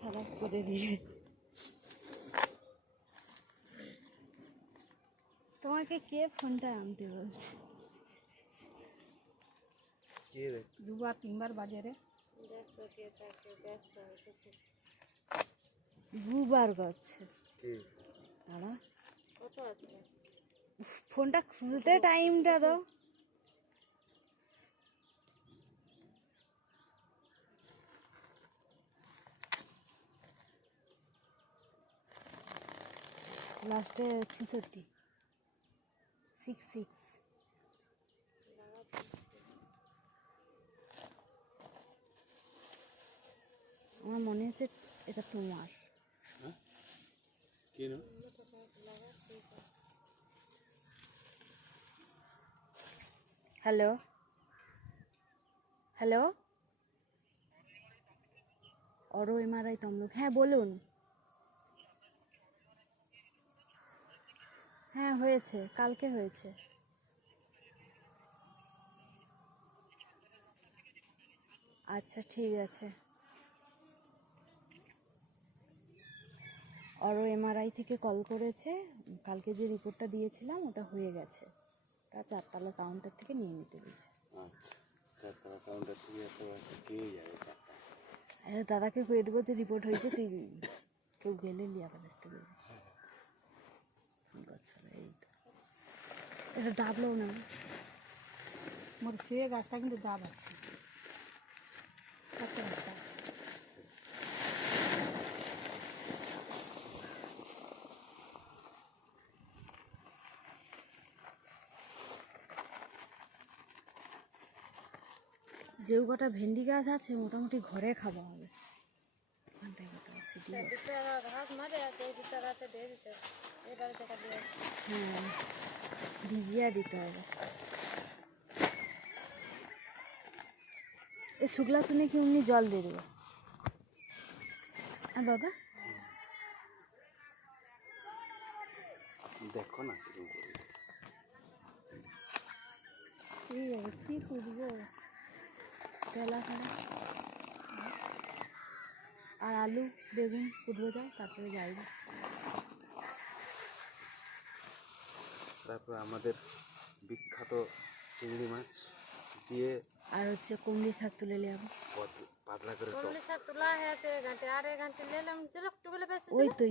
খারাপ করে দিয়ে তোমাকে কে ফোনটা আনতে বলছে? দুবার তিনবার বাজারে দুবার করছে। দাঁড়া, ফোনটা খুলতে টাইমটা দাও। লাস্টে 66 66। আমার মনে হচ্ছে এটা তোমার। হ্যালো হ্যালো, অরো এমআরআই তমলুক, হ্যাঁ বলুন। হ্যাঁ হয়েছে, কালকে হয়েছে। আচ্ছা ঠিক আছে। অরো এমআরআই থেকে কল করেছে, কালকে যে রিপোর্টটা দিয়েছিলাম ওটা হয়ে গেছে। ওটা 4তলা কাউন্টার থেকে নিয়ে নিতে বলছে। আচ্ছা, 4তলা কাউন্টার থেকে কে যাবে? দাদাকে কয়ে দেবো যে রিপোর্ট হয়েছে, তুই কেউ গেলে লিয়া আবার আসতে বলবি। এই তো এটা ডাবলো না, মোর সে গাছটা কিন্তু ডাব আছে, কত গাছটা আছে। যে কটা ভেন্ডি গাছ আছে মোটামুটি ঘরে খাওয়া হবে। হ্যাঁ, ভিজিয়া দিতে হবে। এই শুকলা চুনে কি উনি জল দিয়ে দেবো? হ্যাঁ বাবা, দেখো না কি করবো, তেলা খাড়া আর আলু বেগুন কুটবো, যাও তারপরে যাইব। তারপর আমাদের বিখ্যাত চিংড়ি মাছ দিয়ে আর হচ্ছে কুমড়ি শাক তুলে নিয়ে যাবো। পাতলা করে ওই তো